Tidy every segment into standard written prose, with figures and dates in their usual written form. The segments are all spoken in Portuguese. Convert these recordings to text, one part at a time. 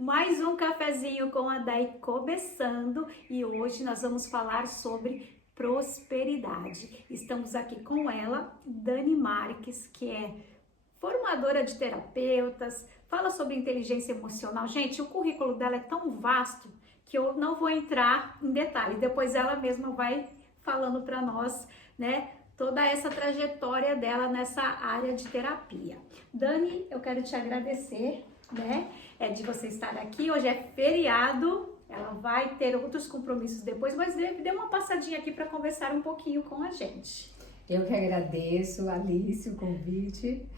Mais um cafezinho com a Day começando e hoje nós vamos falar sobre prosperidade. Estamos aqui com ela, Dani Marques, que é formadora de terapeutas, fala sobre inteligência emocional. Gente, o currículo dela é tão vasto que eu não vou entrar em detalhe. Depois ela mesma vai falando para nós, né, toda essa trajetória dela nessa área de terapia. Dani, eu quero te agradecer, né, de você estar aqui. Hoje é feriado, ela vai ter outros compromissos depois, mas dê uma passadinha aqui para conversar um pouquinho com a gente. Eu que agradeço, Alice, o convite,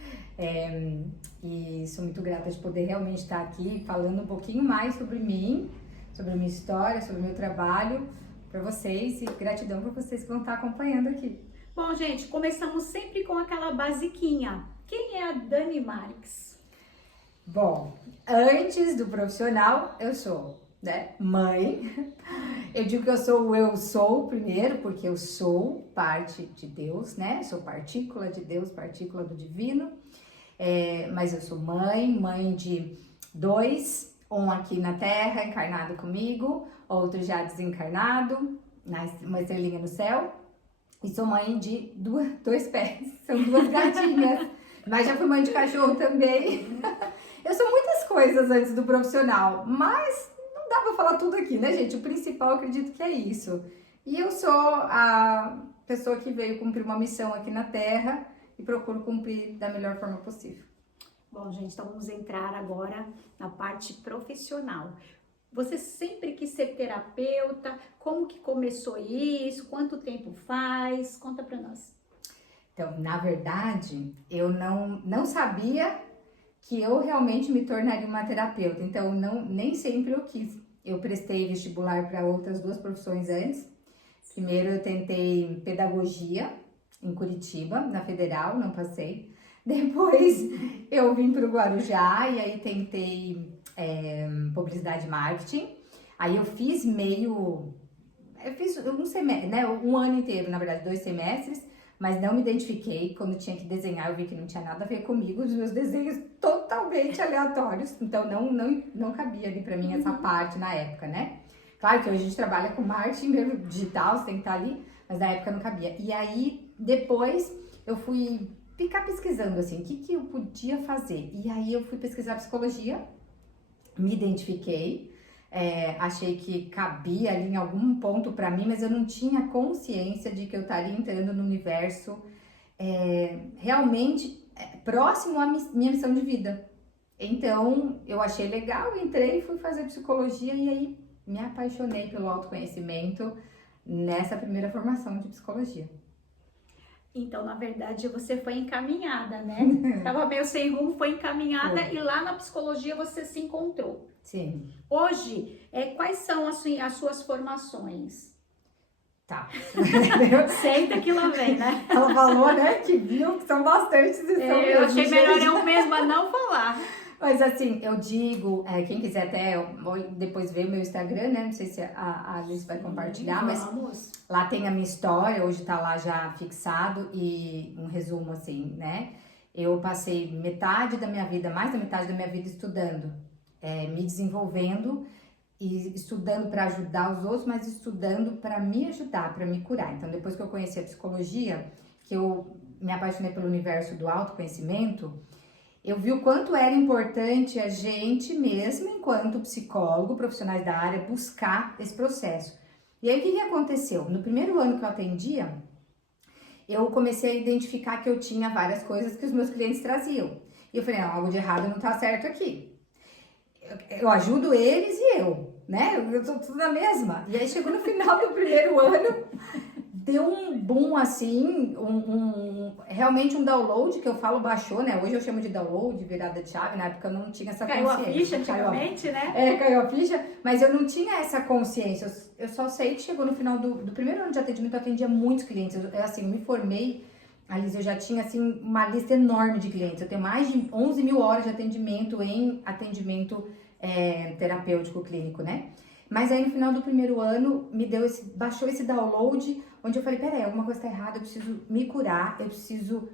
e sou muito grata de poder realmente estar aqui falando um pouquinho mais sobre mim, sobre a minha história, sobre o meu trabalho para vocês, e gratidão para vocês que vão estar acompanhando aqui. Bom, gente, começamos sempre com aquela basiquinha. Quem é a Dani Marques? Bom, antes do profissional, eu sou, né, mãe. Eu digo que eu sou primeiro, porque eu sou parte de Deus, né? Sou partícula de Deus, partícula do divino. Mas eu sou mãe de dois, um aqui na Terra, encarnado comigo, outro já desencarnado, uma estrelinha no céu. E sou mãe de dois pés, são duas gatinhas, mas já fui mãe de cachorro também. Eu sou muitas coisas antes do profissional, mas não dá pra falar tudo aqui, né, gente? O principal eu acredito que é isso. E eu sou a pessoa que veio cumprir uma missão aqui na Terra e procuro cumprir da melhor forma possível. Bom, gente, então vamos entrar agora na parte profissional. Você sempre quis ser terapeuta? Como que começou isso? Quanto tempo faz? Conta pra nós. Então, na verdade, eu não sabia que eu realmente me tornaria uma terapeuta. Então, nem sempre eu quis. Eu prestei vestibular para outras duas profissões antes. Primeiro, eu tentei pedagogia em Curitiba, na Federal, não passei. Depois, eu vim para o Guarujá e aí tentei publicidade e marketing. Aí eu fiz um semestre, né, um ano inteiro, na verdade, 2 semestres, mas não me identifiquei. Quando tinha que desenhar, eu vi que não tinha nada a ver comigo, os meus desenhos totalmente aleatórios, então não cabia ali pra mim essa parte na época, né? Claro que hoje a gente trabalha com marketing mesmo, digital, você tem que estar ali, mas na época não cabia. E aí, depois, eu fui ficar pesquisando, assim, o que eu podia fazer. E aí eu fui pesquisar psicologia, me identifiquei, achei que cabia ali em algum ponto pra mim, mas eu não tinha consciência de que eu estaria entrando no universo realmente próximo à minha missão de vida. Então, eu achei legal, entrei, fui fazer psicologia e aí me apaixonei pelo autoconhecimento nessa primeira formação de psicologia. Então, na verdade, você foi encaminhada, né? Tava meio sem rumo, foi encaminhada e lá na psicologia você se encontrou. Sim. Hoje, quais são as suas formações? Tá. Senta que lá vem, né? Ela falou, né, que viu que são bastantes e são eu achei melhor eu mesma não falar. Mas assim, eu digo, quem quiser até depois ver o meu Instagram, né? Não sei se a Alice vai compartilhar, mas lá tem a minha história, hoje tá lá já fixado e um resumo assim, né? Eu passei metade da minha vida, mais da metade da minha vida estudando, me desenvolvendo e estudando para ajudar os outros, mas estudando para me ajudar, para me curar. Então, depois que eu conheci a psicologia, que eu me apaixonei pelo universo do autoconhecimento, eu vi o quanto era importante a gente mesmo, enquanto psicólogo, profissionais da área, buscar esse processo. E aí, o que aconteceu? No primeiro ano que eu atendia, eu comecei a identificar que eu tinha várias coisas que os meus clientes traziam. E eu falei, não, algo de errado não tá certo aqui. Eu ajudo eles e eu, né? Eu tô tudo na mesma. E aí, chegou no final do primeiro ano, deu um boom, assim, realmente um download, que eu falo baixou, né? Hoje eu chamo de download, virada de chave, na época eu não tinha essa consciência. Caiu a ficha antigamente, né? Caiu a ficha, mas eu não tinha essa consciência. Eu só sei que chegou no final do primeiro ano de atendimento, eu atendia muitos clientes. Eu me formei, Alice, eu já tinha, assim, uma lista enorme de clientes. Eu tenho mais de 11 mil horas de atendimento em atendimento terapêutico clínico, né? Mas aí no final do primeiro ano baixou esse download, onde eu falei, peraí, alguma coisa tá errada, eu preciso me curar, eu preciso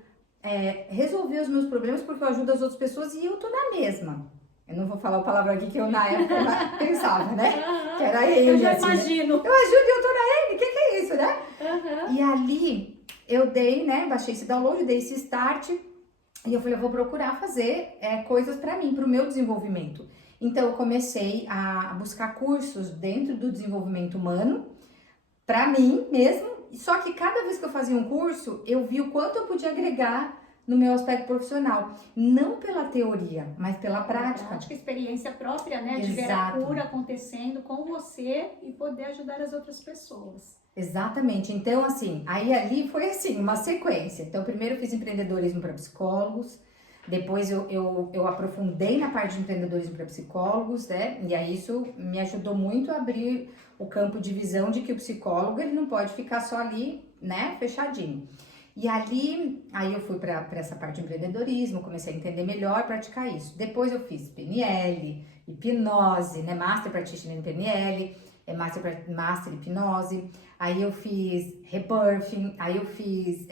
resolver os meus problemas porque eu ajudo as outras pessoas e eu tô na mesma. Eu não vou falar a palavra aqui que eu na época pensava, né? Que era ele, eu já assim, imagino. Né? Eu ajudo e eu tô na ele, o que é isso, né? E ali eu dei, né? Baixei esse download, dei esse start e eu falei, eu vou procurar fazer coisas pra mim, pro meu desenvolvimento. Então eu comecei a buscar cursos dentro do desenvolvimento humano, pra mim mesmo, só que cada vez que eu fazia um curso, eu vi o quanto eu podia agregar no meu aspecto profissional, não pela teoria, mas pela prática. Prática, experiência própria, né? De ver a cura acontecendo com você e poder ajudar as outras pessoas. Exatamente. Então, assim, aí ali foi assim, uma sequência. Então, primeiro eu fiz empreendedorismo para psicólogos, depois eu aprofundei na parte de empreendedorismo para psicólogos, né? E aí isso me ajudou muito a abrir o campo de visão de que o psicólogo, ele não pode ficar só ali, né, fechadinho. E ali, aí eu fui para essa parte de empreendedorismo, comecei a entender melhor, praticar isso. Depois eu fiz PNL, hipnose, né, Master Practitioner em PNL, Master Hipnose. Aí eu fiz rebirthing, aí eu fiz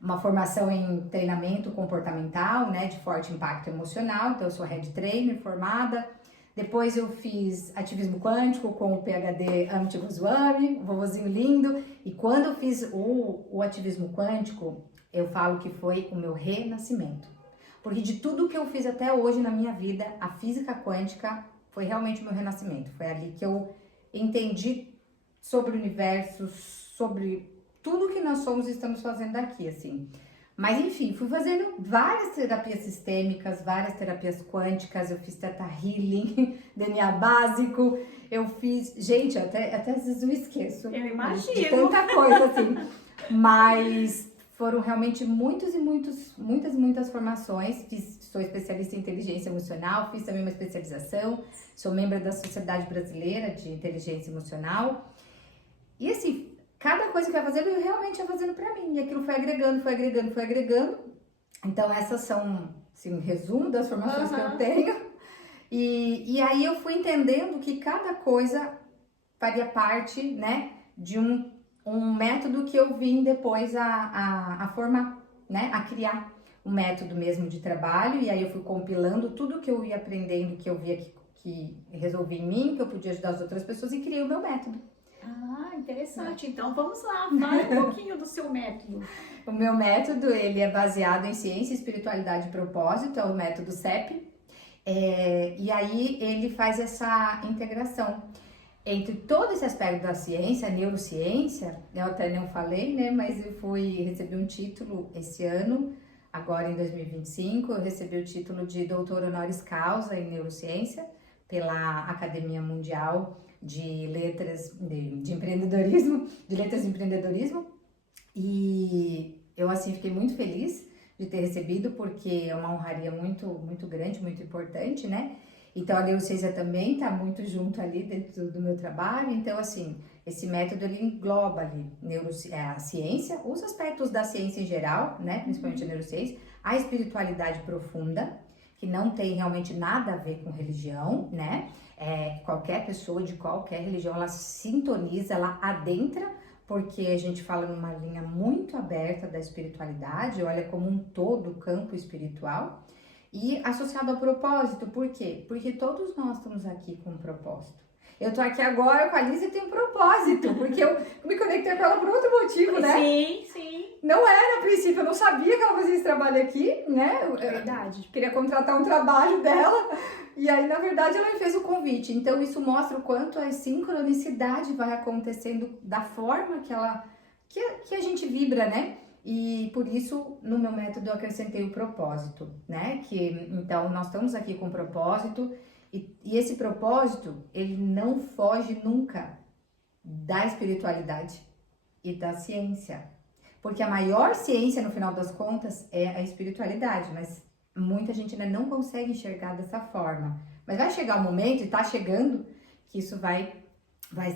uma formação em treinamento comportamental, né, de forte impacto emocional. Então eu sou head trainer formada. Depois eu fiz ativismo quântico com o PhD Amit Goswami, o vovozinho lindo. E quando eu fiz o ativismo quântico, eu falo que foi o meu renascimento. Porque de tudo que eu fiz até hoje na minha vida, a física quântica foi realmente o meu renascimento. Foi ali que eu entendi sobre o universo, sobre tudo que nós somos e estamos fazendo aqui, assim. Mas enfim, fui fazendo várias terapias sistêmicas, várias terapias quânticas, eu fiz Theta Healing, DNA básico, eu fiz... Gente, até às vezes eu esqueço. Eu imagino. De tanta coisa, assim. Mas foram realmente muitas formações. Sou especialista em inteligência emocional, fiz também uma especialização, sou membro da Sociedade Brasileira de Inteligência Emocional. E assim, cada coisa que eu ia fazendo, eu realmente ia fazendo pra mim. E aquilo foi agregando. Então, essas são, assim, um resumo das formações que eu tenho. E aí eu fui entendendo que cada coisa faria parte, né, de um método que eu vim depois a formar, né, a criar um método mesmo de trabalho. E aí eu fui compilando tudo que eu ia aprendendo, que eu via que resolvia em mim, que eu podia ajudar as outras pessoas e criei o meu método. Ah, interessante. Então vamos lá, fala um pouquinho do seu método. O meu método, ele é baseado em ciência, espiritualidade e propósito, é o método CEP. E aí ele faz essa integração entre todo esse aspecto da ciência, a neurociência. Eu até não falei, né, mas eu recebi um título esse ano, agora em 2025, eu recebi o título de doutor honoris causa em neurociência pela Academia Mundial de Letras de Empreendedorismo, e eu assim fiquei muito feliz de ter recebido, porque é uma honraria muito grande, muito importante, né? Então a neurociência também está muito junto ali dentro do meu trabalho. Então assim, esse método ele engloba ali a ciência, os aspectos da ciência em geral, né? Principalmente a neurociência, a espiritualidade profunda, que não tem realmente nada a ver com religião, né? Qualquer pessoa de qualquer religião, ela sintoniza, ela adentra, porque a gente fala numa linha muito aberta da espiritualidade, olha como um todo o campo espiritual, e associado ao propósito. Por quê? Porque todos nós estamos aqui com um propósito. Eu tô aqui agora com a Liz e tenho um propósito, porque eu me conectei com ela por outro motivo, né? Sim. Não era, a princípio, eu não sabia que ela fazia esse trabalho aqui, né? Verdade. Eu queria contratar um trabalho dela, e aí, na verdade, ela me fez o convite. Então, isso mostra o quanto a sincronicidade vai acontecendo da forma que a gente vibra, né? E por isso, no meu método, eu acrescentei o propósito, né? Então, nós estamos aqui com propósito, e esse propósito, ele não foge nunca da espiritualidade e da ciência. Porque a maior ciência, no final das contas, é a espiritualidade, mas muita gente ainda não consegue enxergar dessa forma. Mas vai chegar um momento, e tá chegando, que isso vai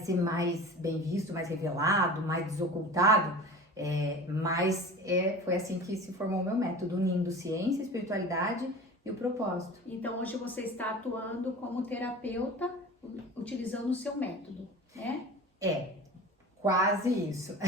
ser mais bem visto, mais revelado, mais desocultado. Mas foi assim que se formou o meu método, unindo ciência, espiritualidade e o propósito. Então hoje você está atuando como terapeuta, utilizando o seu método, né? Quase isso.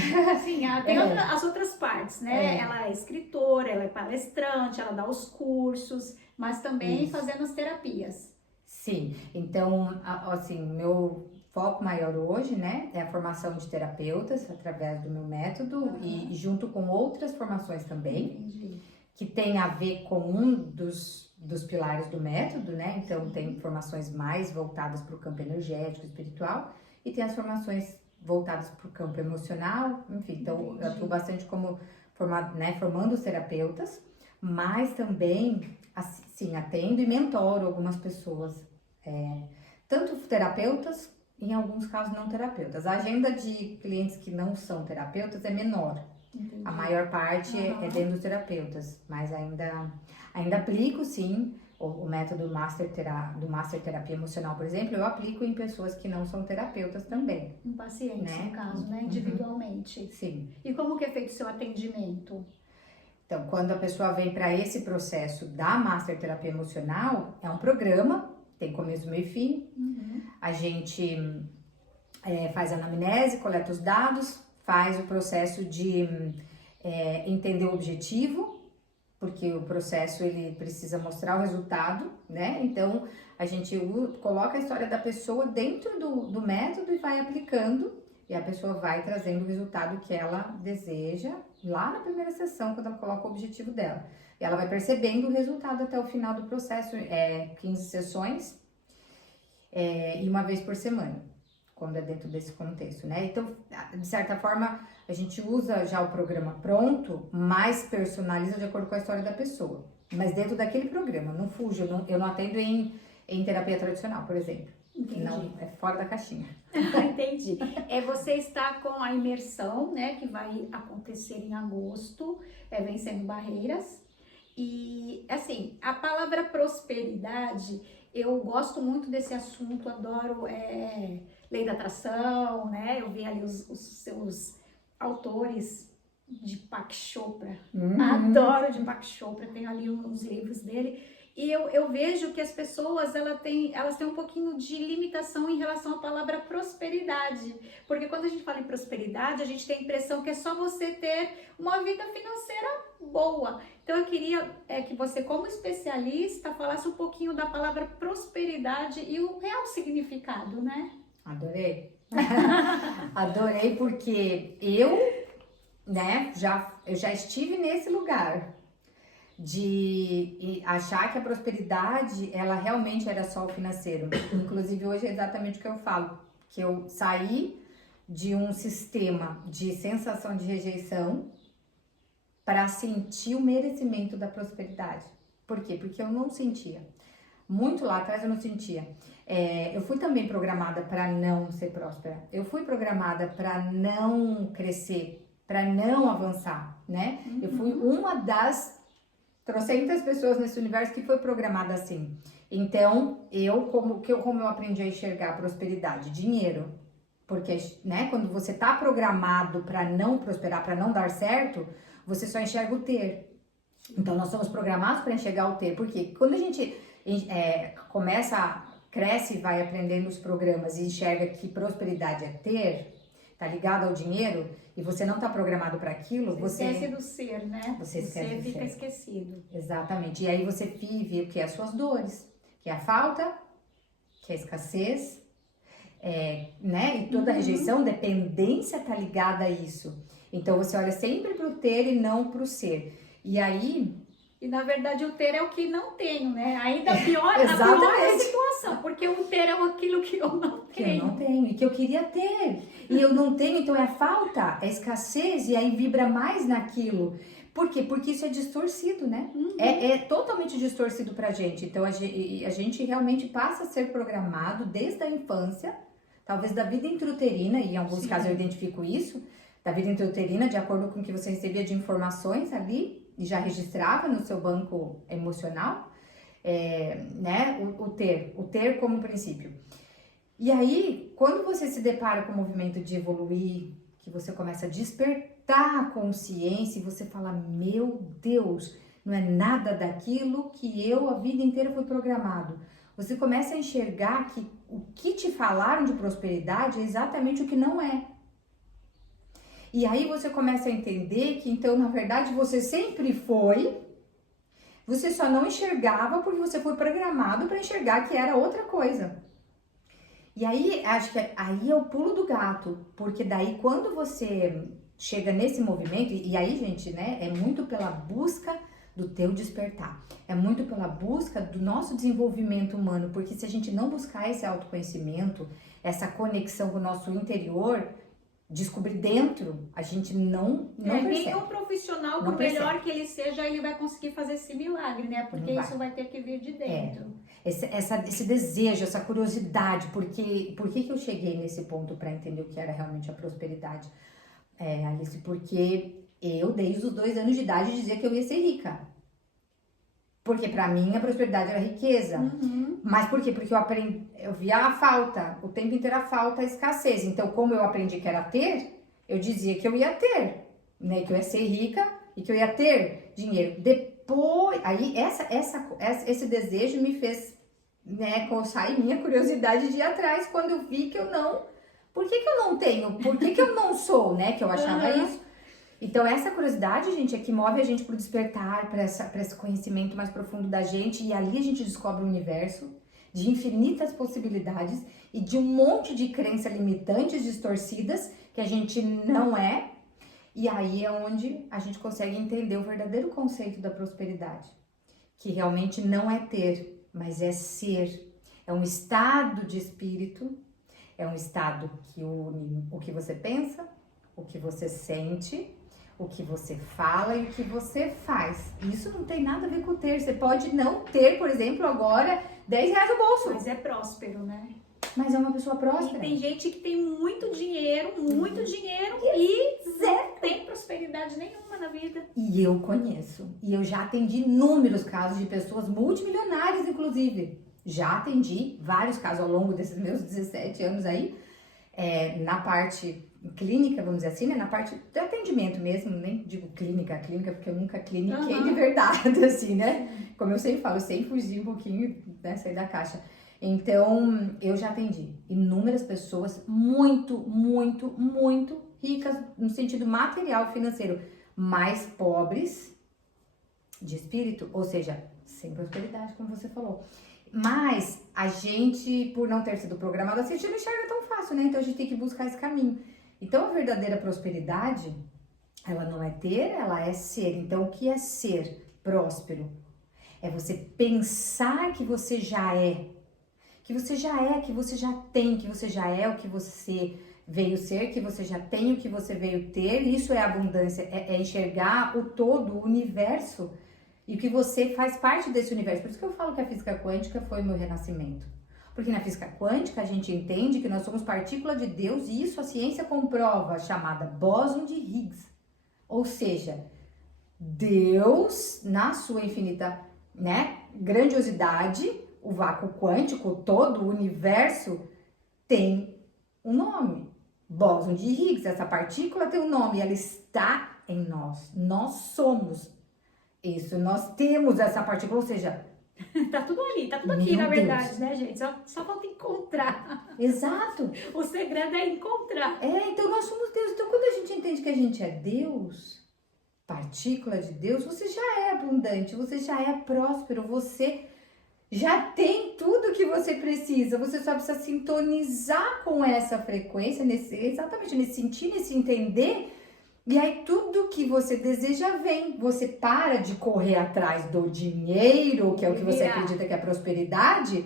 Sim, tem as outras partes, né? Ela é escritora, ela é palestrante, ela dá os cursos, mas também fazendo as terapias. Sim, então, assim, meu foco maior hoje, né, é a formação de terapeutas através do meu método e junto com outras formações também. Entendi. Que tem a ver com um dos pilares do método, né? Então, tem formações mais voltadas para o campo energético, espiritual, e tem as formações voltadas para o campo emocional, enfim. Então, eu atuo bastante como formando os terapeutas, mas também, assim, atendo e mentoro algumas pessoas, tanto terapeutas, em alguns casos não terapeutas. A agenda de clientes que não são terapeutas é menor. Entendi. A maior parte é dentro dos terapeutas, mas ainda aplico sim o método do Master Terapia Emocional, por exemplo, eu aplico em pessoas que não são terapeutas também. Em pacientes, né? No caso, né? Individualmente. Sim. E como que é feito o seu atendimento? Então, quando a pessoa vem para esse processo da Master Terapia Emocional, é um programa, tem começo, meio e fim. A gente faz a anamnese, coleta os dados, faz o processo de entender o objetivo, porque o processo ele precisa mostrar o resultado, né? Então, a gente coloca a história da pessoa dentro do método e vai aplicando, e a pessoa vai trazendo o resultado que ela deseja lá na primeira sessão, quando ela coloca o objetivo dela. E ela vai percebendo o resultado até o final do processo, 15 sessões, e uma vez por semana, quando é dentro desse contexto, né? Então, de certa forma, a gente usa já o programa pronto, mas personaliza de acordo com a história da pessoa. Mas dentro daquele programa, não fujo, eu não atendo em terapia tradicional, por exemplo. Entendi. Não, é fora da caixinha. Entendi. Você está com a imersão, né, que vai acontecer em agosto, Vencendo Barreiras. E, assim, a palavra prosperidade, eu gosto muito desse assunto, adoro lei da atração, né? Eu vi ali os seus autores de Deepak Chopra. Adoro Deepak Chopra, tenho ali uns livros dele. E eu vejo que as pessoas, elas têm um pouquinho de limitação em relação à palavra prosperidade. Porque quando a gente fala em prosperidade, a gente tem a impressão que é só você ter uma vida financeira boa. Então eu queria que você, como especialista, falasse um pouquinho da palavra prosperidade e o real significado, né? Adorei. Adorei porque eu já estive nesse lugar de achar que a prosperidade, ela realmente era só o financeiro. Inclusive, hoje é exatamente o que eu falo, que eu saí de um sistema de sensação de rejeição para sentir o merecimento da prosperidade. Por quê? Porque eu não sentia. Muito lá atrás eu não sentia. Eu fui também programada para não ser próspera. Eu fui programada para não crescer, para não avançar, né? Eu fui uma das trocentas pessoas nesse universo que foi programada assim. Então, como eu aprendi a enxergar a prosperidade? Dinheiro. Porque, né, quando você tá programado para não prosperar, para não dar certo, você só enxerga o ter. Então, nós somos programados para enxergar o ter. Porque quando a gente cresce e vai aprendendo os programas e enxerga que prosperidade é ter, tá ligado ao dinheiro, e você não tá programado para aquilo, você esquece do ser, né? Você esquece do fica ser. esquecido. Exatamente. E aí você vive o que? As suas dores, que é a falta, que é a escassez, né? E toda a rejeição, dependência tá ligada a isso. Então você olha sempre pro ter e não pro ser. E aí... E na verdade o ter é o que não tenho, né? Ainda pior, a pior situação, porque o ter é aquilo que eu não tenho. Que eu não tenho e que eu queria ter. E eu não tenho, então é a falta, é a escassez, e aí vibra mais naquilo. Por quê? Porque isso é distorcido, né? É totalmente distorcido pra gente. Então a gente realmente passa a ser programado desde a infância, talvez da vida intrauterina, e em alguns casos eu identifico isso, da vida intrauterina, de acordo com o que você recebia de informações ali, e já registrava no seu banco emocional, né? O ter como princípio. E aí, quando você se depara com o movimento de evoluir, que você começa a despertar a consciência e você fala, meu Deus, não é nada daquilo que eu a vida inteira fui programado. Você começa a enxergar que o que te falaram de prosperidade é exatamente o que não é. E aí você começa a entender que, então, na verdade, você sempre foi, você só não enxergava porque você foi programado para enxergar que era outra coisa. E aí, acho que aí é o pulo do gato, porque daí quando você chega nesse movimento, e aí, gente, né, é muito pela busca do teu despertar, é muito pela busca do nosso desenvolvimento humano, porque se a gente não buscar esse autoconhecimento, essa conexão com o nosso interior, descobrir dentro, a gente não percebe. Nenhum profissional, por melhor que ele seja, ele vai conseguir fazer esse milagre, né? Porque isso vai ter que vir de dentro. Esse desejo, essa curiosidade, por que eu cheguei nesse ponto para entender o que era realmente a prosperidade, Alice? Porque eu, desde os 2 anos de idade, dizia que eu ia ser rica. Porque para mim a prosperidade era riqueza. Mas por quê? Porque eu via a falta, o tempo inteiro a falta, a escassez. Então, como eu aprendi que era ter, eu dizia que eu ia ter, né? Que eu ia ser rica e que eu ia ter dinheiro. Depois, aí esse desejo me fez, né, coçar em minha curiosidade de ir atrás quando eu vi que eu não. Por que eu não tenho? Por que eu não sou, né? Que eu achava isso. Então, essa curiosidade, gente, é que move a gente pro despertar, para esse conhecimento mais profundo da gente. E ali a gente descobre o universo de infinitas possibilidades e de um monte de crenças limitantes, distorcidas, que a gente não é. E aí é onde a gente consegue entender o verdadeiro conceito da prosperidade. Que realmente não é ter, mas é ser. É um estado de espírito, é um estado que une o que você pensa, o que você sente, o que você fala e o que você faz. Isso não tem nada a ver com ter. Você pode não ter, por exemplo, agora 10 reais no bolso. Mas é próspero, né? Mas é uma pessoa próspera. E tem gente que tem muito dinheiro e não tem prosperidade nenhuma na vida. E eu conheço. E eu já atendi inúmeros casos de pessoas multimilionárias, inclusive. Já atendi vários casos ao longo desses meus 17 anos aí. Na parte clínica, vamos dizer assim, né? Na parte de atendimento mesmo, nem digo clínica, porque eu nunca cliniquei de verdade, assim, né? Como eu sempre falo, eu sempre fugi um pouquinho, né? Sair da caixa. Então, eu já atendi inúmeras pessoas muito, muito, muito ricas no sentido material, financeiro, mas pobres de espírito, ou seja, sem prosperidade, como você falou. Mas a gente, por não ter sido programado assim, a gente não enxerga tão fácil, né? Então a gente tem que buscar esse caminho. Então a verdadeira prosperidade, ela não é ter, ela é ser. Então o que é ser próspero? É você pensar que você já é. Que você já é, que você já tem, que você já é o que você veio ser, que você já tem o que você veio ter. Isso é abundância, é enxergar o todo, o universo. E que você faz parte desse universo. Por isso que eu falo que a física quântica foi o meu renascimento. Porque na física quântica a gente entende que nós somos partícula de Deus e isso a ciência comprova, chamada bóson de Higgs. Ou seja, Deus, na sua infinita, né, grandiosidade, o vácuo quântico, todo o universo tem um nome. Bóson de Higgs, essa partícula tem um nome, ela está em nós. Nós somos isso, nós temos essa partícula, ou seja... Tá tudo ali, tá tudo aqui, na verdade, né, gente? Só falta encontrar. Exato. O segredo é encontrar. Então nós somos Deus. Então quando a gente entende que a gente é Deus, partícula de Deus, você já é abundante, você já é próspero, você já tem tudo que você precisa. Você só precisa sintonizar com essa frequência, exatamente nesse sentir, nesse entender. E aí tudo que você deseja vem, você para de correr atrás do dinheiro, que é o que você acredita que é a prosperidade,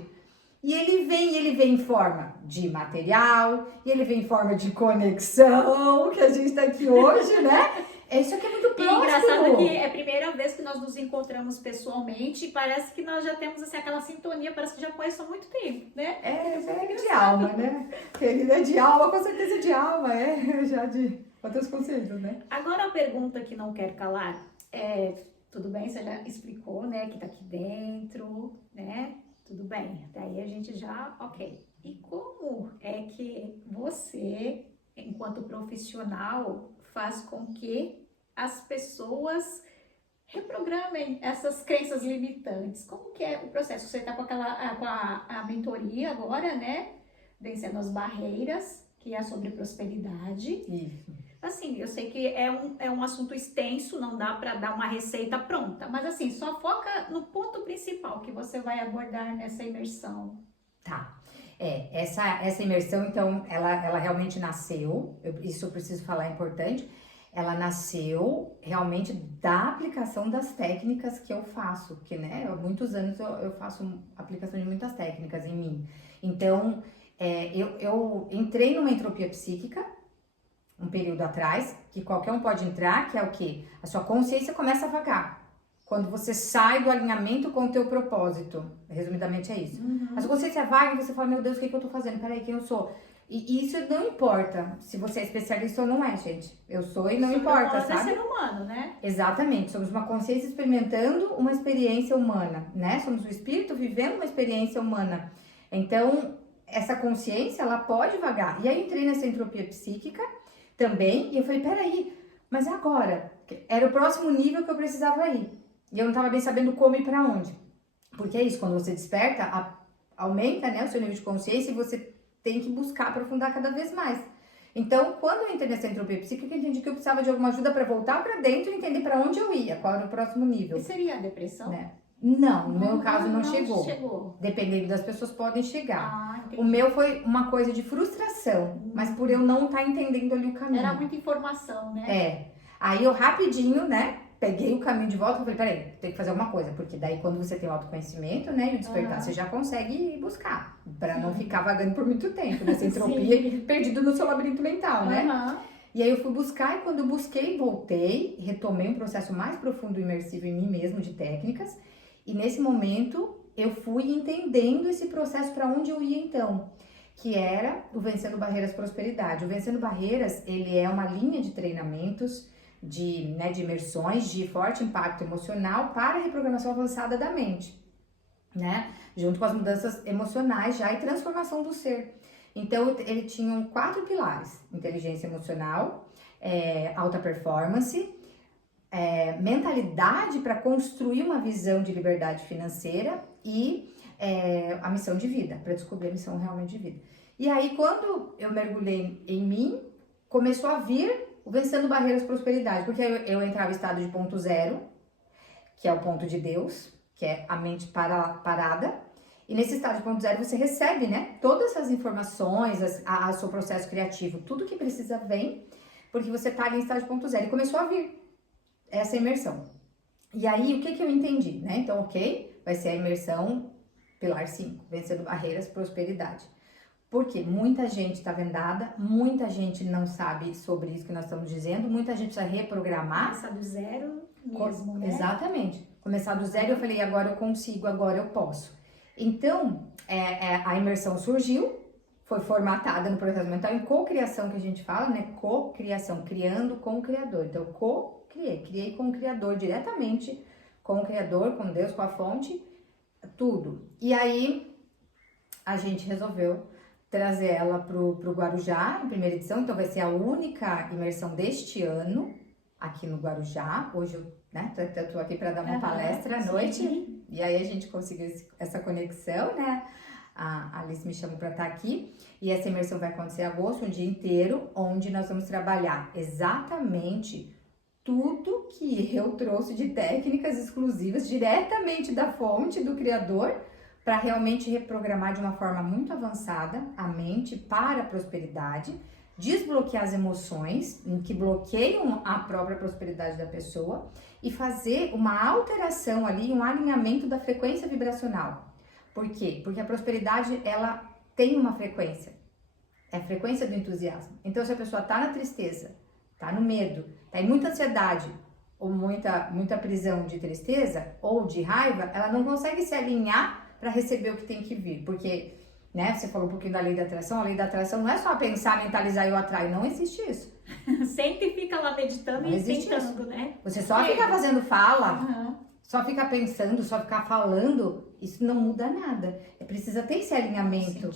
e ele vem em forma de material, e ele vem em forma de conexão, que a gente tá aqui hoje, né? Isso aqui é muito próximo. E engraçado que é a primeira vez que nós nos encontramos pessoalmente e parece que nós já temos assim, aquela sintonia, parece que já conheço há muito tempo, né? É de alma, né? Querida, de alma, com certeza de alma, já de... outros conceitos, né? Agora a pergunta que não quero calar tudo bem, você já explicou, né, que tá aqui dentro, né? Tudo bem, até aí a gente já, ok. E como é que você, enquanto profissional, faz com que as pessoas reprogramem essas crenças limitantes? Como que é o processo? Você tá com a mentoria agora, né? Vencendo as barreiras, que é sobre prosperidade. Isso. Assim, eu sei que é um assunto extenso, não dá para dar uma receita pronta, mas assim, só foca no ponto principal que você vai abordar nessa imersão. Tá. Essa imersão, então, ela realmente nasceu, isso eu preciso falar, é importante, ela nasceu realmente da aplicação das técnicas que eu faço, porque, né, há muitos anos eu faço aplicação de muitas técnicas em mim. Então, eu entrei numa entropia psíquica, um período atrás, que qualquer um pode entrar, que é o quê? A sua consciência começa a vagar. Quando você sai do alinhamento com o teu propósito. Resumidamente é isso. A sua consciência vaga e você fala, meu Deus, o que eu tô fazendo? Peraí, quem eu sou? E isso não importa se você é especialista ou não é, gente. Eu sou e não importa, sabe? É ser humano, né? Exatamente. Somos uma consciência experimentando uma experiência humana, né? Somos o espírito vivendo uma experiência humana. Então, essa consciência, ela pode vagar. E aí eu entrei nessa entropia psíquica também, e eu falei, peraí, mas agora? Era o próximo nível que eu precisava ir. E eu não estava bem sabendo como e para onde. Porque é isso, quando você desperta, aumenta, né, o seu nível de consciência e você tem que buscar aprofundar cada vez mais. Então, quando eu entrei nessa entropia psíquica, eu entendi que eu precisava de alguma ajuda para voltar para dentro e entender para onde eu ia, qual era o próximo nível. E seria a depressão? Né? Não, no meu caso não chegou. Chegou. Dependendo das pessoas, podem chegar. Entendi. O meu foi uma coisa de frustração, mas por eu não estar entendendo ali o caminho. Era muita informação, né? Aí eu rapidinho, né, peguei o caminho de volta e falei, peraí, tem que fazer alguma coisa, porque daí quando você tem o autoconhecimento, né, e o despertar, você já consegue ir buscar, para não ficar vagando por muito tempo, nessa entropia e perdido no seu labirinto mental, né? E aí eu fui buscar, e quando eu busquei, voltei, retomei um processo mais profundo e imersivo em mim mesmo, de técnicas, e nesse momento eu fui entendendo esse processo para onde eu ia então, que era o Vencendo Barreiras Prosperidade. O Vencendo Barreiras, ele é uma linha de treinamentos, de imersões de forte impacto emocional para a reprogramação avançada da mente, né? Junto com as mudanças emocionais já e transformação do ser. Então, ele tinha 4 pilares: inteligência emocional, alta performance, mentalidade para construir uma visão de liberdade financeira e a missão de vida, para descobrir a missão realmente de vida. E aí, quando eu mergulhei em mim, começou a vir o Vencendo Barreiras Prosperidade, porque eu entrava em estado de ponto zero, que é o ponto de Deus, que é a mente parada, e nesse estado de ponto zero você recebe, né, todas essas informações, o seu processo criativo, tudo que precisa vem, porque você está ali em estado de ponto zero, e começou a vir essa imersão. E aí, o que eu entendi, né? Então, ok, vai ser a imersão pilar 5, Vencendo Barreiras Prosperidade. Porque muita gente está vendada, muita gente não sabe sobre isso que nós estamos dizendo, muita gente precisa reprogramar. Começar do zero mesmo, né? Exatamente. Começar do zero, eu falei, agora eu consigo, agora eu posso. Então, a imersão surgiu, foi formatada no processo mental em co-criação, que a gente fala, né? Co-criação, criando com o Criador. Então, criei com o Criador, diretamente com o Criador, com Deus, com a fonte, tudo. E aí, a gente resolveu trazer ela pro Guarujá, em primeira edição, então vai ser a única imersão deste ano aqui no Guarujá. Hoje eu tô aqui para dar uma palestra à noite, e aí a gente conseguiu essa conexão, né? A Alice me chamou para estar aqui, e essa imersão vai acontecer em agosto, um dia inteiro, onde nós vamos trabalhar exatamente tudo que eu trouxe de técnicas exclusivas, diretamente da fonte, do Criador, para realmente reprogramar de uma forma muito avançada a mente para a prosperidade, desbloquear as emoções que bloqueiam a própria prosperidade da pessoa e fazer uma alteração ali, um alinhamento da frequência vibracional. Por quê? Porque a prosperidade, ela tem uma frequência, é a frequência do entusiasmo. Então, se a pessoa está na tristeza, está no medo, está em muita ansiedade, ou muita prisão de tristeza ou de raiva, ela não consegue se alinhar para receber o que tem que vir, porque, né, você falou um pouquinho da lei da atração, a lei da atração não é só pensar, mentalizar e eu atraio, não existe isso. Senta e fica lá meditando não e tentando, né? Você só fica fazendo fala, só fica pensando, só ficar falando, isso não muda nada. Precisa ter esse alinhamento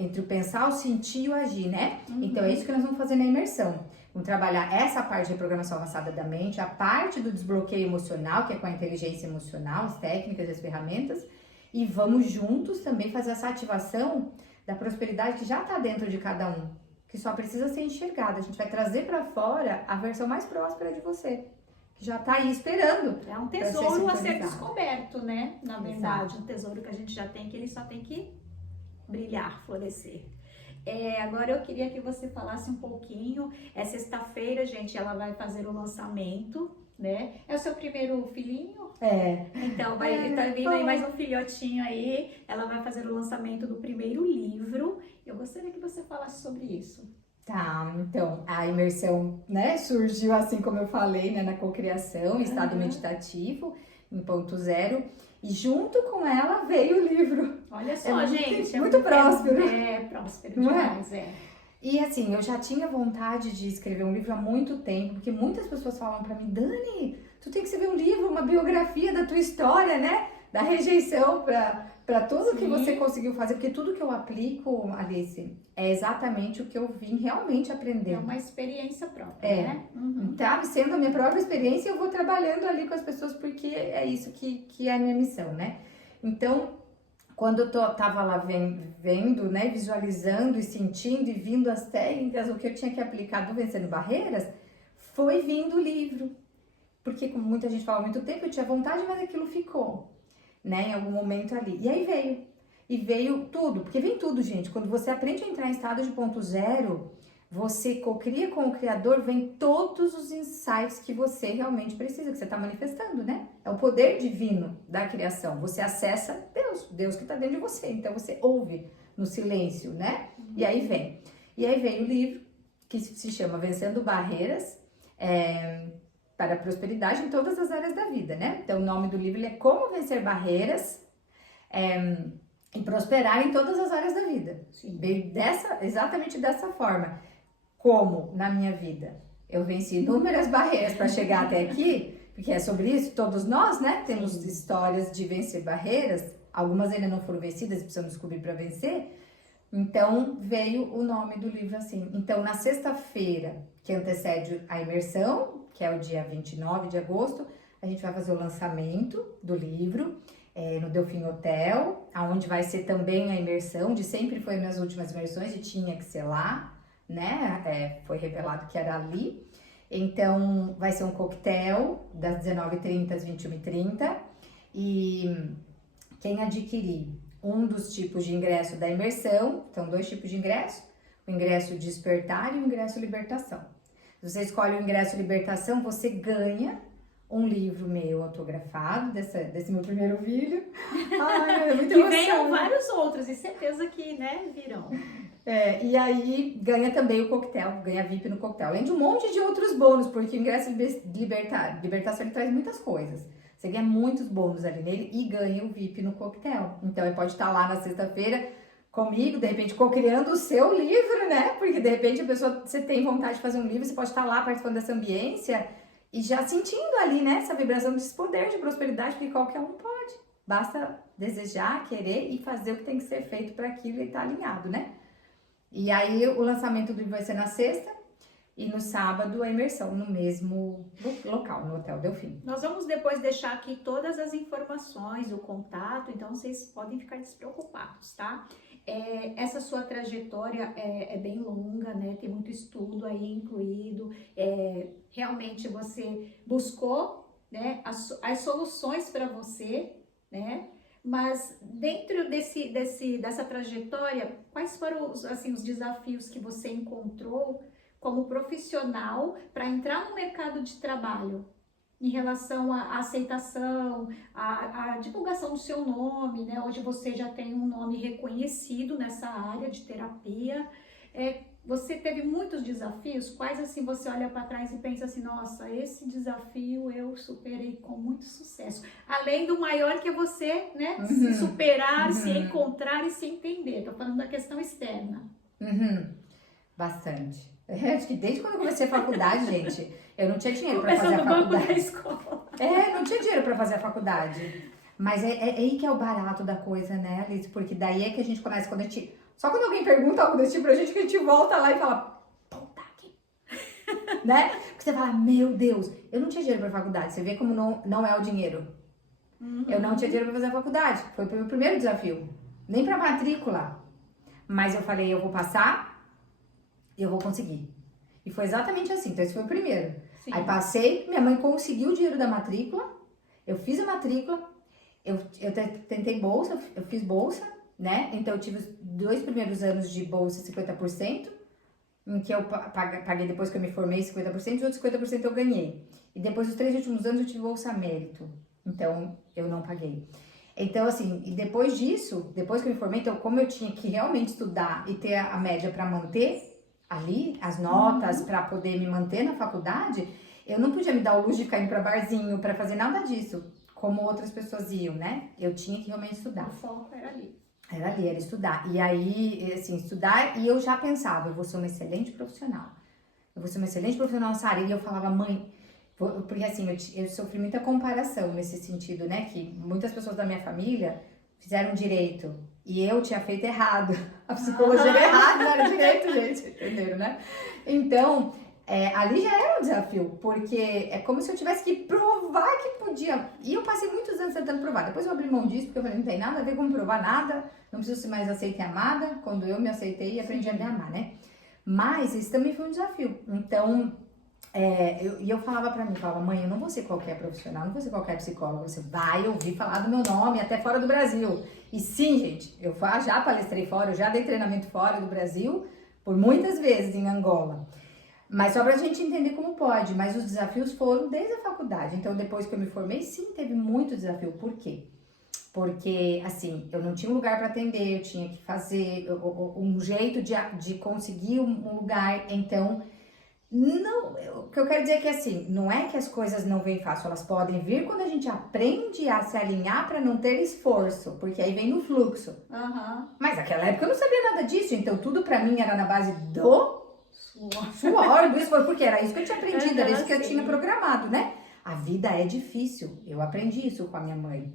entre o pensar, o sentir e o agir, né? Então é isso que nós vamos fazer na imersão. Vamos trabalhar essa parte de reprogramação avançada da mente, a parte do desbloqueio emocional, que é com a inteligência emocional, as técnicas e as ferramentas, e vamos juntos também fazer essa ativação da prosperidade que já está dentro de cada um. que só precisa ser enxergada. A gente vai trazer para fora a versão mais próspera de você, que já tá aí esperando. É um tesouro a ser descoberto, né? Na verdade, um tesouro que a gente já tem, que ele só tem que brilhar, florescer. Agora eu queria que você falasse um pouquinho. Sexta-feira, gente, ela vai fazer o lançamento, né? É o seu primeiro filhinho? Então tá vindo aí mais um filhotinho aí. Ela vai fazer o lançamento do primeiro livro. Eu gostaria que você falasse sobre isso. Tá, então, a imersão, né, surgiu assim como eu falei, né, na cocriação, estado meditativo, em ponto zero, e junto com ela veio o livro. Olha só, gente. Muito próspero. Próspero demais, E assim, eu já tinha vontade de escrever um livro há muito tempo, porque muitas pessoas falam pra mim, Dani, tu tem que escrever um livro, uma biografia da tua história, né, da rejeição pra tudo que você conseguiu fazer, porque tudo que eu aplico, Alice, é exatamente o que eu vim realmente aprender. É uma experiência própria, né? Tá sendo a minha própria experiência, eu vou trabalhando ali com as pessoas, porque é isso que é a minha missão, né? Então, quando eu tava lá vendo, né, visualizando e sentindo e vindo as técnicas, o que eu tinha que aplicar do Vencendo Barreiras, foi vindo o livro. Porque, como muita gente fala há muito tempo, eu tinha vontade, mas aquilo ficou, né, em algum momento ali. E aí veio. E veio tudo, porque vem tudo, gente. Quando você aprende a entrar em estado de ponto zero, você cocria com o Criador, vem todos os insights que você realmente precisa, que você está manifestando, né? É o poder divino da criação. Você acessa Deus que está dentro de você. Então você ouve no silêncio, né? E aí vem. E aí vem o livro, que se chama Vencendo Barreiras, para a Prosperidade em todas as áreas da vida, né? Então o nome do livro é Como Vencer Barreiras, e prosperar em todas as áreas da vida. Veio exatamente dessa forma. Como na minha vida eu venci inúmeras barreiras para chegar até aqui, porque é sobre isso, todos nós, né? Temos histórias de vencer barreiras, algumas ainda não foram vencidas e precisamos descobrir para vencer. Então veio o nome do livro assim. Então na sexta-feira, que antecede a imersão, que é o dia 29 de agosto, a gente vai fazer o lançamento do livro. No Delfim Hotel, aonde vai ser também a imersão, de sempre foi nas últimas imersões e tinha que ser lá, né? Foi revelado que era ali. Então, vai ser um coquetel das 19h30 às 21h30 e quem adquirir um dos tipos de ingresso da imersão, então 2 tipos de ingresso, o ingresso Despertar e o ingresso Libertação. Se você escolhe o ingresso Libertação, você ganha um livro meu autografado desse meu primeiro filho. Ai, é muito e venham vários outros, e certeza que, né, virão. E aí ganha também o coquetel, ganha VIP no coquetel. Além de um monte de outros bônus, porque o ingresso Libertação ele traz muitas coisas. Você ganha muitos bônus ali nele e ganha o VIP no coquetel. Então ele pode estar lá na sexta-feira comigo, de repente co-criando o seu livro, né? Porque de repente você tem vontade de fazer um livro, você pode estar lá participando dessa ambiência e já sentindo ali, né, essa vibração desse poder de prosperidade, porque qualquer um pode. Basta desejar, querer e fazer o que tem que ser feito para aquilo e estar alinhado, né? E aí o lançamento do livro vai ser na sexta e no sábado a imersão no mesmo local, no Hotel Delfim. Nós vamos depois deixar aqui todas as informações, o contato, então vocês podem ficar despreocupados, tá? Essa sua trajetória é bem longa, né? Tem muito estudo aí incluído. Realmente você buscou, né, as soluções para você, né? Mas dentro dessa trajetória, quais foram os desafios que você encontrou como profissional para entrar no mercado de trabalho? Em relação à aceitação, à divulgação do seu nome, né? Hoje você já tem um nome reconhecido nessa área de terapia. Você teve muitos desafios? Quais, assim, você olha para trás e pensa assim, nossa, esse desafio eu superei com muito sucesso. Além do maior que é você, né? Se superar, se encontrar e se entender. Tô falando da questão externa. Bastante. Acho que desde quando eu comecei a faculdade, gente, eu não tinha dinheiro para fazer a faculdade. Da escola. Não tinha dinheiro para fazer a faculdade. Mas é aí que é o barato da coisa, né, Alice? Porque daí é que a gente começa, só quando alguém pergunta algo desse tipo pra gente, que a gente volta lá e fala, puta que... né? Porque você fala, meu Deus, eu não tinha dinheiro pra faculdade. Você vê como não é o dinheiro. Eu não tinha dinheiro pra fazer a faculdade. Foi o meu primeiro desafio. Nem pra matrícula. Mas eu falei, eu vou passar. eu vou conseguir. E foi exatamente assim, então esse foi o primeiro. Sim. Aí passei, minha mãe conseguiu o dinheiro da matrícula, eu fiz a matrícula, eu tentei bolsa, eu fiz bolsa, né? Então eu tive os 2 primeiros anos de bolsa 50%, em que eu paguei depois que eu me formei 50%, e outros 50% eu ganhei. E depois os 3 últimos anos eu tive bolsa mérito, então eu não paguei. Então assim, e depois disso, depois que eu me formei, então como eu tinha que realmente estudar e ter a média para manter ali, as notas, para poder me manter na faculdade, eu não podia me dar o luxo de ficar indo para barzinho, para fazer nada disso, como outras pessoas iam, né? Eu tinha que realmente estudar. O foco era ali. Era ali, era estudar. E aí, assim, estudar, e eu já pensava, eu vou ser uma excelente profissional. Eu vou ser uma excelente profissional nessa área. E eu falava, mãe, porque assim, eu sofri muita comparação nesse sentido, né? Que muitas pessoas da minha família fizeram direito e eu tinha feito errado. A psicologia era errada, não era direito, gente, entenderam, né? Então, ali já era um desafio, porque é como se eu tivesse que provar que podia. E eu passei muitos anos tentando provar. Depois eu abri mão disso, porque eu falei, não tem nada a ver com provar nada, não preciso ser mais aceita e amada, quando eu me aceitei e aprendi a me amar, né? Mas isso também foi um desafio. Então, eu falava pra mim, falava, mãe, eu não vou ser qualquer profissional, não vou ser qualquer psicóloga, você vai ouvir falar do meu nome até fora do Brasil. E sim, gente, eu já palestrei fora, eu já dei treinamento fora do Brasil, por muitas vezes em Angola. Mas só pra gente entender como pode, mas os desafios foram desde a faculdade. Então, depois que eu me formei, sim, teve muito desafio. Por quê? Porque, assim, eu não tinha um lugar para atender, eu tinha que fazer um jeito de conseguir um lugar. Então, não, o que eu quero dizer é que, assim, não é que as coisas não vêm fácil, elas podem vir quando a gente aprende a se alinhar para não ter esforço, porque aí vem no fluxo. Uhum. Mas naquela época eu não sabia nada disso, então tudo para mim era na base do suor, do esforço, porque era isso que eu tinha aprendido, era isso que eu tinha programado, né? A vida é difícil, eu aprendi isso com a minha mãe.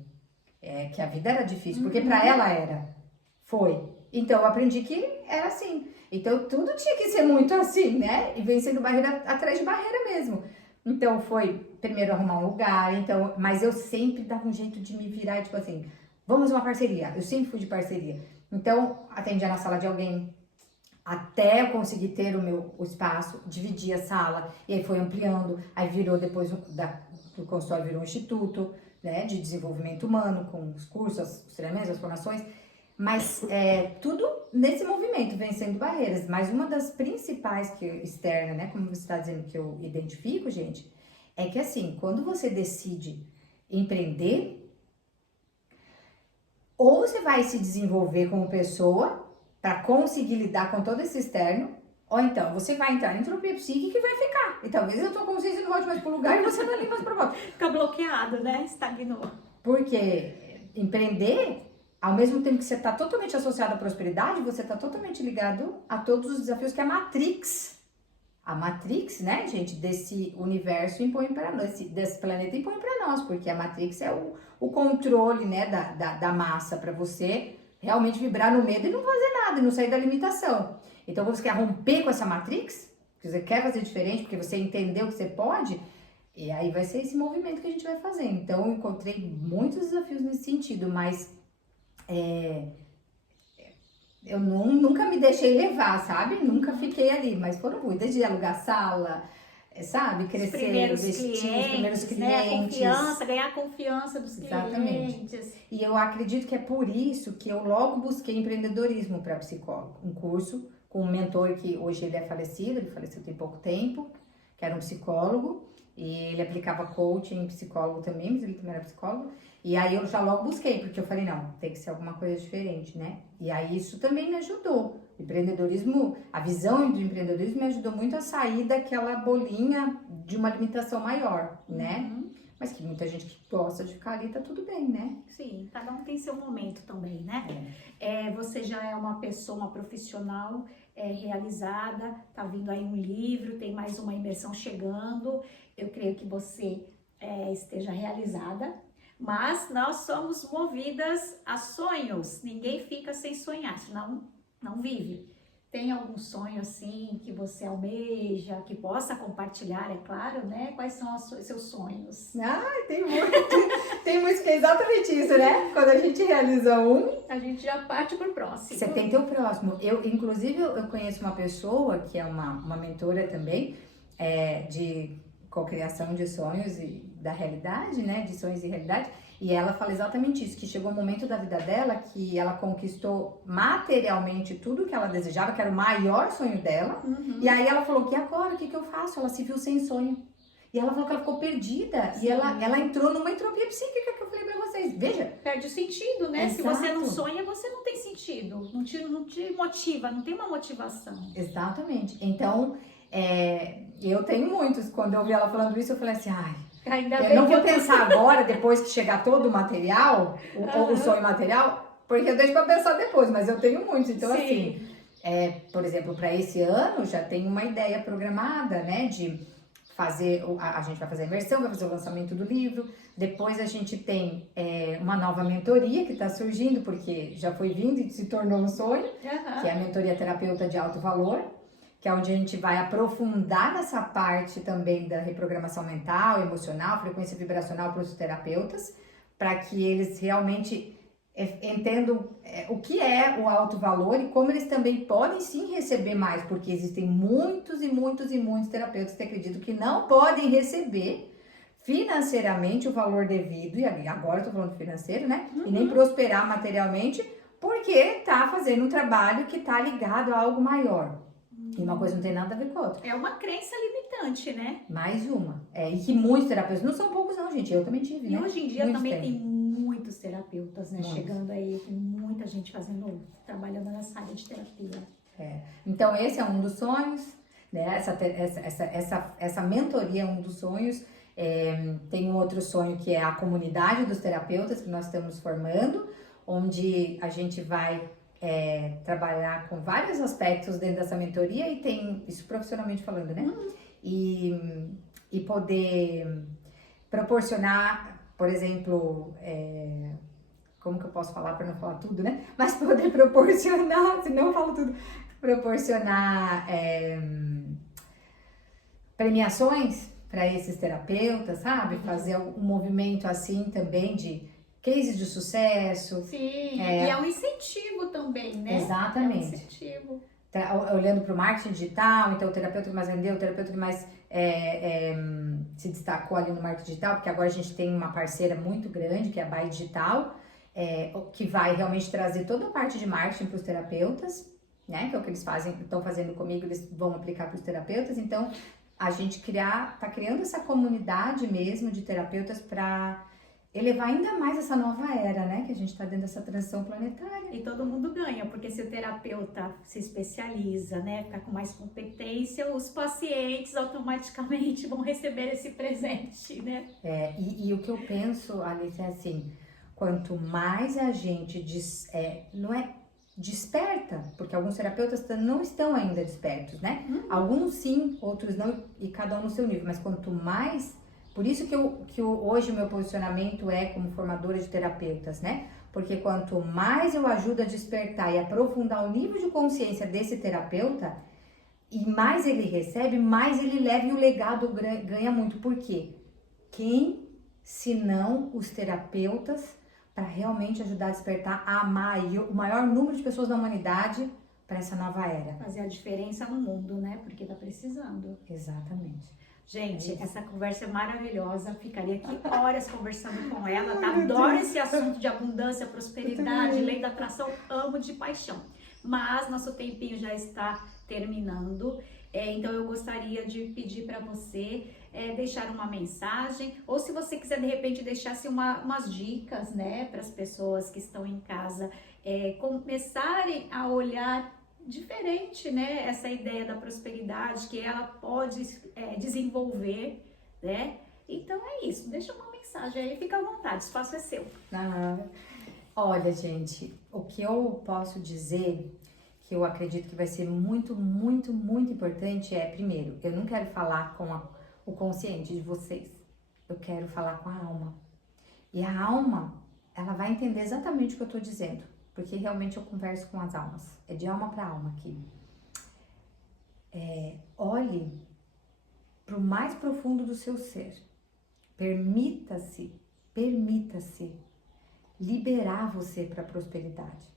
Que a vida era difícil, porque pra ela foi. Então eu aprendi que era assim. Então tudo tinha que ser muito assim, né? E vencendo barreira atrás de barreira mesmo. Então foi primeiro arrumar um lugar, então, mas eu sempre dava um jeito de me virar, tipo assim, vamos uma parceria. Eu sempre fui de parceria. Então atendia na sala de alguém, até eu conseguir ter o espaço, dividir a sala, e aí foi ampliando, aí virou depois do consultório virou um instituto, né, de desenvolvimento humano, com os cursos, os treinamentos, as formações, mas tudo nesse movimento, vencendo barreiras. Mas uma das principais externa, né, como você está dizendo que eu identifico, gente, é que assim, quando você decide empreender, ou você vai se desenvolver como pessoa, para conseguir lidar com todo esse externo, ou então você vai entrar em entropia psíquica e vai ficar. E talvez a tua consciência não volte mais pro lugar e você não ali mais pra volta. Fica bloqueado, né? Estagnou. Porque empreender, ao mesmo tempo que você está totalmente associado à prosperidade, você está totalmente ligado a todos os desafios que a Matrix, né, gente, desse universo impõe para nós, desse planeta impõe para nós, porque a Matrix é o controle, né, da massa para você realmente vibrar no medo e não fazer nada, e não sair da limitação. Então, quando você quer romper com essa Matrix, que você quer fazer diferente, porque você entendeu que você pode, e aí vai ser esse movimento que a gente vai fazer. Então, eu encontrei muitos desafios nesse sentido, mas eu nunca me deixei levar, sabe? Nunca fiquei ali, mas foram muitas de alugar sala, sabe? Crescer, primeiros vestir, clientes, os primeiros clientes. Né? Ganhar a confiança dos clientes. E eu acredito que é por isso que eu logo busquei empreendedorismo para psicólogo. Um curso com um mentor que hoje ele é falecido, ele faleceu tem pouco tempo, que era um psicólogo, e ele aplicava coaching em psicólogo também, mas ele também era psicólogo. E aí eu já logo busquei, porque eu falei, não, tem que ser alguma coisa diferente, né? E aí isso também me ajudou. O empreendedorismo, a visão do empreendedorismo me ajudou muito a sair daquela bolinha de uma limitação maior, né? Mas que muita gente que gosta de ficar ali, tá tudo bem, né? Sim, cada um tem seu momento também, né? Você já é uma pessoa, uma profissional realizada, tá vindo aí um livro, tem mais uma imersão chegando. Eu creio que você esteja realizada. Mas nós somos movidas a sonhos. Ninguém fica sem sonhar, senão não vive. Tem algum sonho assim que você almeja, que possa compartilhar, é claro, né? Quais são os seus sonhos? Tem muito, tem muito que é exatamente isso, né? Quando a gente realiza um, a gente já parte pro próximo. você tem que ter o próximo. Inclusive, eu conheço uma pessoa que é uma mentora também, de cocriação de sonhos e da realidade, né? De sonhos e realidade. E ela fala exatamente isso, que chegou um momento da vida dela que ela conquistou materialmente tudo que ela desejava, que era o maior sonho dela. E aí ela falou, que agora, o que eu faço? Ela se viu sem sonho. E ela falou que ela ficou perdida. Sim. E ela entrou numa entropia psíquica que eu falei pra vocês. Veja. Perde o sentido, né? Exato. Se você não sonha, você não tem sentido. Não te motiva, não tem uma motivação. Exatamente. Então, eu tenho muitos. Quando eu vi ela falando isso, eu falei assim, eu não vou pensar agora, depois que chegar todo o material, o sonho material, porque eu deixo pra pensar depois, mas eu tenho muitos. Então, Sim. assim, por exemplo, para esse ano, já tem uma ideia programada, né, de fazer, a gente vai fazer a imersão, vai fazer o lançamento do livro, depois a gente tem uma nova mentoria que está surgindo, porque já foi vindo e se tornou um sonho, que é a mentoria terapeuta de alto valor, que é onde a gente vai aprofundar nessa parte também da reprogramação mental, emocional, frequência vibracional para os terapeutas, para que eles realmente entendam o que é o alto valor e como eles também podem sim receber mais, porque existem muitos e muitos e muitos terapeutas que acreditam que não podem receber financeiramente o valor devido, e agora eu tô falando financeiro, né? E nem prosperar materialmente, porque tá fazendo um trabalho que tá ligado a algo maior. E uma coisa não tem nada a ver com a outra. É uma crença limitante, né? Mais uma. E que muitos terapeutas, não são poucos não, gente, eu também tive, e né? E hoje em dia também tem muitos terapeutas, né? Muitos. Chegando aí, tem muita gente trabalhando nessa área de terapia. Então esse é um dos sonhos, né? Essa mentoria é um dos sonhos. Tem um outro sonho que é a comunidade dos terapeutas que nós estamos formando, onde a gente vai trabalhar com vários aspectos dentro dessa mentoria e tem isso profissionalmente falando, né? E poder proporcionar, por exemplo, como que eu posso falar para não falar tudo, né? Mas poder proporcionar, se não eu falo tudo, proporcionar premiações para esses terapeutas, sabe? Fazer um movimento assim também de cases de sucesso. Sim, e é um incentivo também, né? Exatamente. É um incentivo. Olhando para o marketing digital, então o terapeuta que mais vendeu, o terapeuta que mais se destacou ali no marketing digital, porque agora a gente tem uma parceira muito grande, que é a Buy Digital, que vai realmente trazer toda a parte de marketing para os terapeutas, né? Que é o que eles estão fazendo comigo, eles vão aplicar para os terapeutas. Então, a gente tá criando essa comunidade mesmo de terapeutas para elevar ainda mais essa nova era, né? Que a gente está dentro dessa transição planetária. E todo mundo ganha, porque se o terapeuta se especializa, né? Fica com mais competência, os pacientes automaticamente vão receber esse presente, né? E o que eu penso, Alice, é assim, quanto mais a gente não é desperta, porque alguns terapeutas não estão ainda despertos, né? Alguns sim, outros não, e cada um no seu nível, mas quanto mais... Por isso que hoje o meu posicionamento é como formadora de terapeutas, né? Porque quanto mais eu ajudo a despertar e aprofundar o nível de consciência desse terapeuta, e mais ele recebe, mais ele leva e o legado ganha muito. Por quê? Quem, se não os terapeutas, para realmente ajudar a despertar o maior número de pessoas da humanidade para essa nova era. Fazer a diferença no mundo, né? Porque tá precisando. Exatamente. Gente, essa conversa é maravilhosa. Ficaria aqui horas conversando com ela, tá? Adoro esse assunto de abundância, prosperidade, lei da atração, amo de paixão. Mas nosso tempinho já está terminando. Então eu gostaria de pedir para você deixar uma mensagem, ou se você quiser de repente deixasse umas dicas, né, para as pessoas que estão em casa começarem a olhar diferente, né, essa ideia da prosperidade que ela pode desenvolver, né? Então é isso, deixa uma mensagem aí, fica à vontade, o espaço é seu. Olha, gente, o que eu posso dizer, que eu acredito que vai ser muito, muito, muito importante primeiro, eu não quero falar com o consciente de vocês, eu quero falar com a alma. E a alma, ela vai entender exatamente o que eu tô dizendo, porque realmente eu converso com as almas, é de alma para alma aqui. olhe para o mais profundo do seu ser. Permita-se liberar você para a prosperidade.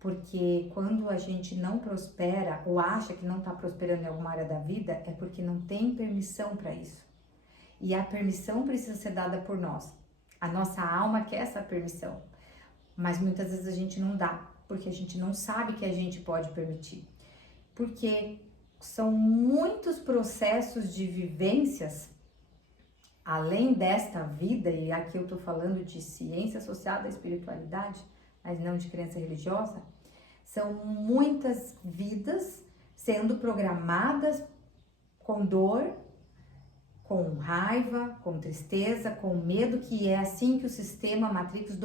Porque quando a gente não prospera ou acha que não está prosperando em alguma área da vida, é porque não tem permissão para isso. E a permissão precisa ser dada por nós. A nossa alma quer essa permissão, mas muitas vezes a gente não dá, porque a gente não sabe que a gente pode permitir. Porque são muitos processos de vivências, além desta vida, e aqui eu estou falando de ciência associada à espiritualidade, mas não de crença religiosa, são muitas vidas sendo programadas com dor, com raiva, com tristeza, com medo, que é assim que o sistema Matrix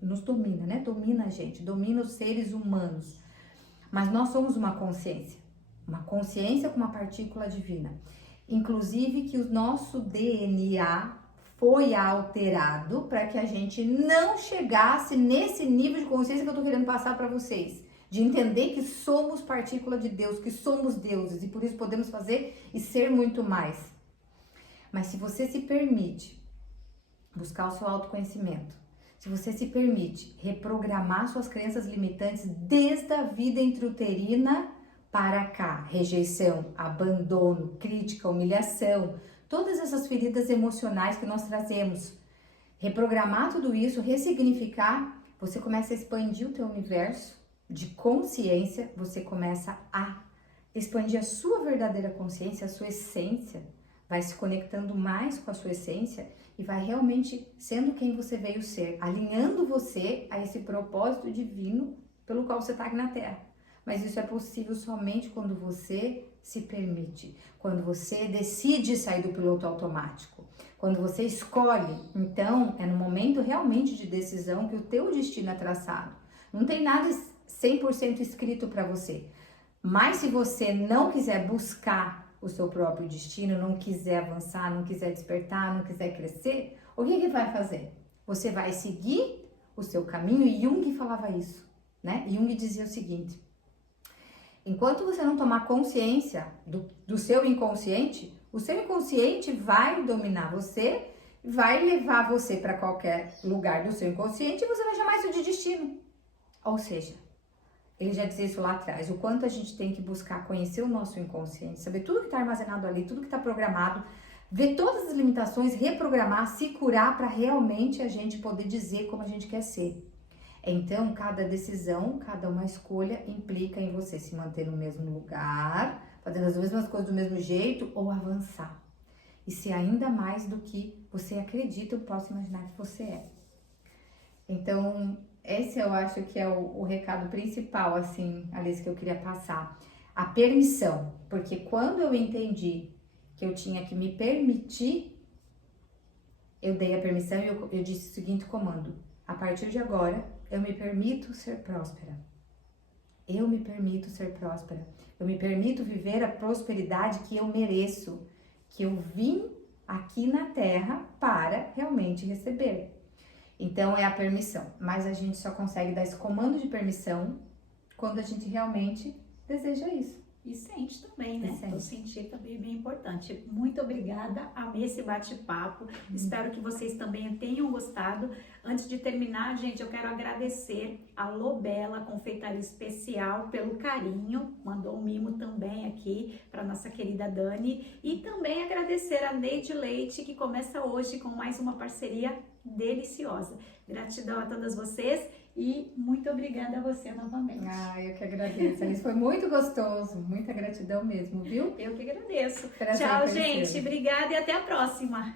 nos domina, né? Domina a gente, domina os seres humanos. Mas nós somos uma consciência com uma partícula divina. Inclusive que o nosso DNA foi alterado para que a gente não chegasse nesse nível de consciência que eu tô querendo passar para vocês. De entender que somos partícula de Deus, que somos deuses e por isso podemos fazer e ser muito mais. Mas se você se permite buscar o seu autoconhecimento, se você se permite reprogramar suas crenças limitantes desde a vida intrauterina para cá, rejeição, abandono, crítica, humilhação, todas essas feridas emocionais que nós trazemos, reprogramar tudo isso, ressignificar, você começa a expandir o teu universo de consciência, você começa a expandir a sua verdadeira consciência, a sua essência, vai se conectando mais com a sua essência e vai realmente sendo quem você veio ser, alinhando você a esse propósito divino pelo qual você está aqui na Terra. Mas isso é possível somente quando você se permite, quando você decide sair do piloto automático, quando você escolhe. Então, é no momento realmente de decisão que o teu destino é traçado. Não tem nada 100% escrito para você. Mas se você não quiser buscar o seu próprio destino, não quiser avançar, não quiser despertar, não quiser crescer, o que vai fazer? Você vai seguir o seu caminho, e Jung falava isso, né? Jung dizia o seguinte: enquanto você não tomar consciência do seu inconsciente, o seu inconsciente vai dominar você, vai levar você para qualquer lugar do seu inconsciente e você vai chamar isso de destino. Ou seja, ele já dizia isso lá atrás, o quanto a gente tem que buscar conhecer o nosso inconsciente, saber tudo que está armazenado ali, tudo que está programado, ver todas as limitações, reprogramar, se curar para realmente a gente poder dizer como a gente quer ser. Então, cada decisão, cada uma escolha implica em você se manter no mesmo lugar, fazendo as mesmas coisas do mesmo jeito ou avançar. E ser ainda mais do que você acredita ou possa imaginar que você é. Então, esse eu acho que é o recado principal, assim, Alice, que eu queria passar. A permissão, porque quando eu entendi que eu tinha que me permitir, eu dei a permissão e eu disse o seguinte comando: a partir de agora, eu me permito ser próspera. Eu me permito ser próspera. Eu me permito viver a prosperidade que eu mereço, que eu vim aqui na Terra para realmente receber. Então, é a permissão. Mas a gente só consegue dar esse comando de permissão quando a gente realmente deseja isso. E sente também, né? O sentir também é bem importante. Muito obrigada, amei esse bate-papo. Espero que vocês também tenham gostado. Antes de terminar, gente, eu quero agradecer a Lobela Confeitaria Especial pelo carinho. Mandou um mimo também aqui para nossa querida Dani. E também agradecer a Neide Leite, que começa hoje com mais uma parceria deliciosa. Gratidão a todas vocês. E muito obrigada a você novamente. Eu que agradeço. Isso foi muito gostoso. Muita gratidão mesmo, viu? Eu que agradeço. Prazer Tchau, conhecê-lo. gente. Obrigada e até a próxima.